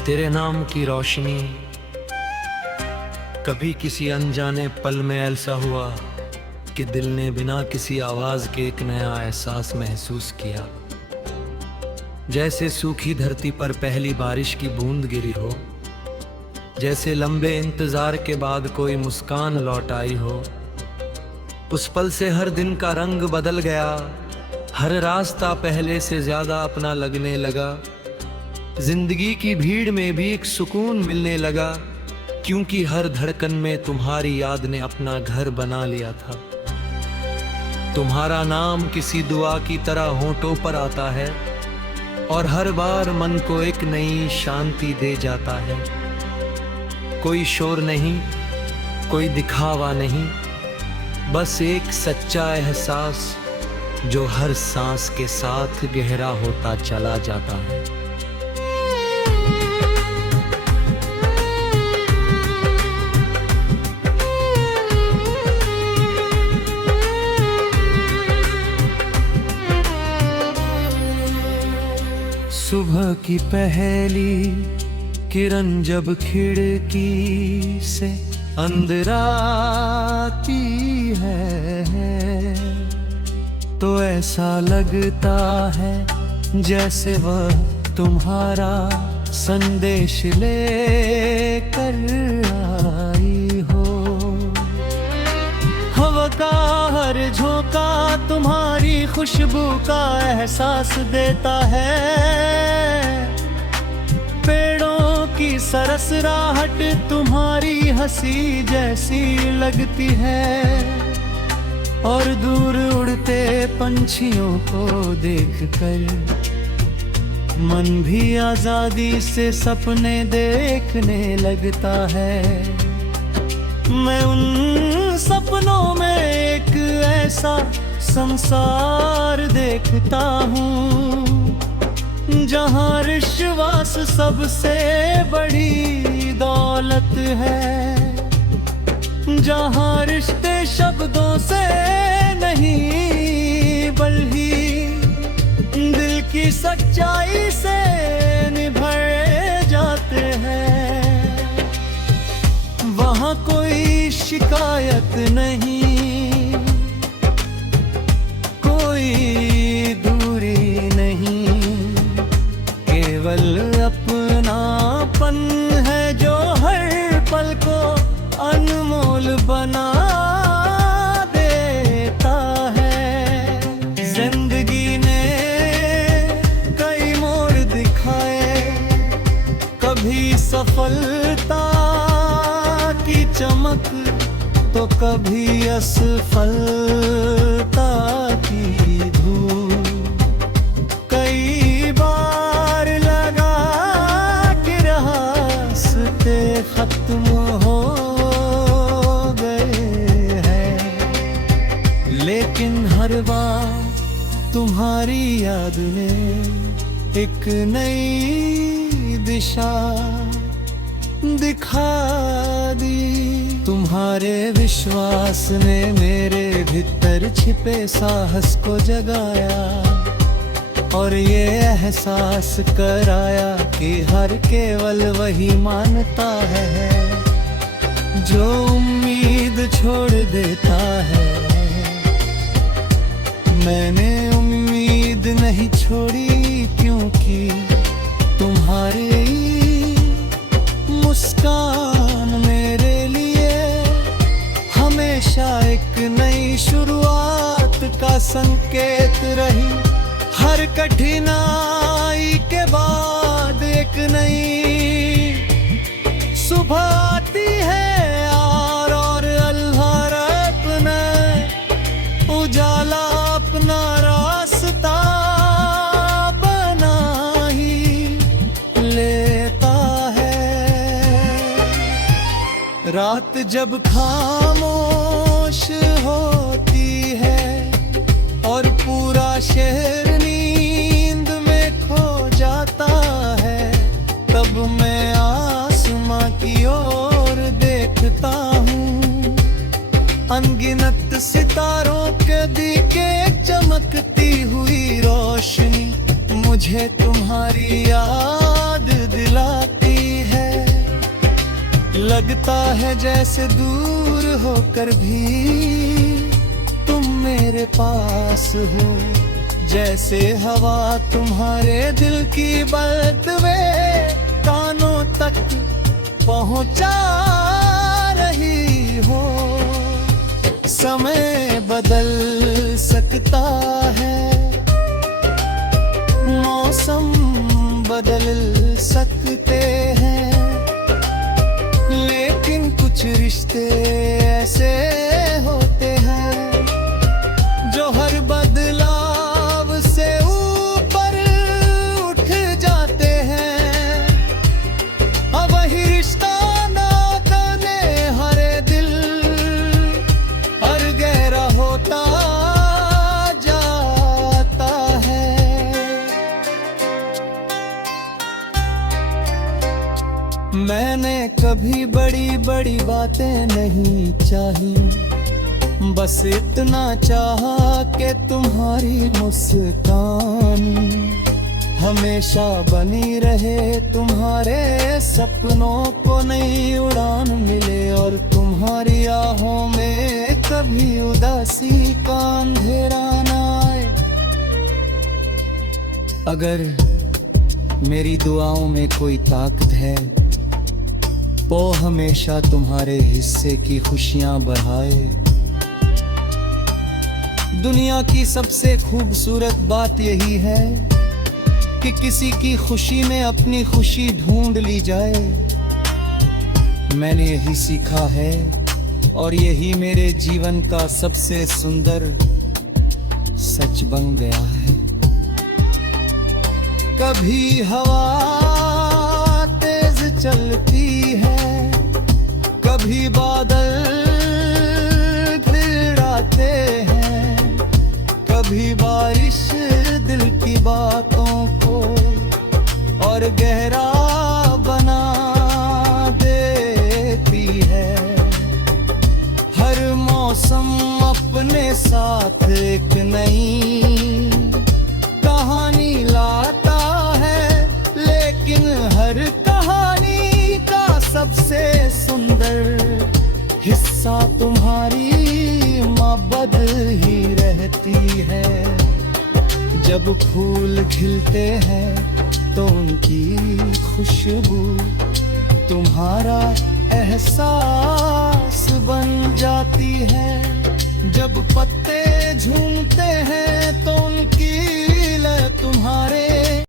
तेरे नाम की रोशनी कभी किसी अनजाने पल में ऐसा हुआ कि दिल ने बिना किसी आवाज के एक नया एहसास महसूस किया। जैसे सूखी धरती पर पहली बारिश की बूंद गिरी हो, जैसे लंबे इंतजार के बाद कोई मुस्कान लौट आई हो। उस पल से हर दिन का रंग बदल गया, हर रास्ता पहले से ज्यादा अपना लगने लगा। जिंदगी की भीड़ में भी एक सुकून मिलने लगा, क्योंकि हर धड़कन में तुम्हारी याद ने अपना घर बना लिया था। तुम्हारा नाम किसी दुआ की तरह होठों पर आता है और हर बार मन को एक नई शांति दे जाता है। कोई शोर नहीं, कोई दिखावा नहीं, बस एक सच्चा एहसास जो हर सांस के साथ गहरा होता चला जाता है। सुबह की पहली किरण जब खिड़की से अंदर आती है, तो ऐसा लगता है जैसे वह तुम्हारा संदेश लेकर आई हो। हवा का हर झोंका तुम्हारी खुशबू का एहसास देता है। पेड़ों की सरसराहट तुम्हारी हंसी जैसी लगती है, और दूर उड़ते पंछियों को देखकर मन भी आजादी से सपने देखने लगता है। मैं उन सपनों में एक ऐसा संसार देखता हूँ जहाँ विश्वास सबसे बड़ी दौलत है, जहाँ रिश्ते शब्दों से नहीं बल्कि दिल की सच्चाई से निभाए जाते हैं। वहाँ कोई शिकायत नहीं, कोई दूरी नहीं, केवल अपनापन है जो हर पल को अनमोल बना देता है। जिंदगी ने कई मोड़ दिखाए, कभी सफलता की चमक तो कभी असफलता की धूप। कई बार लगा कि रास्ते खत्म हो गए हैं, लेकिन हर बार तुम्हारी याद ने एक नई दिशा दिखा दी। तुम्हारे विश्वास ने मेरे भीतर छिपे साहस को जगाया, और ये एहसास कराया कि हर केवल वही मानता है जो उम्मीद छोड़ देता है। मैंने उम्मीद नहीं छोड़ी, क्योंकि तुम्हारे मुस्कान मेरे लिए हमेशा एक नई शुरुआत का संकेत रही। हर कठिनाई के बाद एक नई सुबह आती है, और अल्लाह अपना उजाला अपना रास्ता बना ही लेता है। रात जब खामोश होती है और पूरा शहर नींद में खो जाता है, तब मैं आसमां की ओर देखता हूँ। अनगिनत सितारों के दिखे चमकती हुई रोशनी मुझे तुम्हारी याद दिलाती लगता है जैसे दूर होकर भी तुम मेरे पास हो, जैसे हवा तुम्हारे दिल की बदबू कानों तक पहुंचा रही हो। समय बदल सकता है, मौसम बदल सकते हैं, लेकिन कुछ रिश्ते ऐसे होते हैं जो हर बदलाव से ऊपर उठ जाते हैं। अब वही रिश्ता ना करने हरे दिल और गहरा होता जाता है। मैंने कभी बड़ी बड़ी बातें नहीं चाही, बस इतना चाहा कि तुम्हारी मुस्कान हमेशा बनी रहे, तुम्हारे सपनों को नई उड़ान मिले और तुम्हारी आहों में कभी उदासी का अंधेरा न आए। अगर मेरी दुआओं में कोई ताकत है वो हमेशा तुम्हारे हिस्से की खुशियां बढ़ाए। दुनिया की सबसे खूबसूरत बात यही है कि किसी की खुशी में अपनी खुशी ढूंढ ली जाए। मैंने यही सीखा है और यही मेरे जीवन का सबसे सुंदर सच बन गया है। कभी हवा तेज चलती है, कभी बादल घिराते हैं, कभी बारिश दिल की बातों को और गहरा बना देती है। हर मौसम अपने साथ एक नई कहानी लाता है, लेकिन हर कहानी का सबसे सुंदर हिस्सा तुम्हारी मोहब्बत ही रहती है। जब फूल खिलते हैं तो उनकी खुशबू तुम्हारा एहसास बन जाती है। जब पत्ते झूमते हैं तो उनकी लय तुम्हारे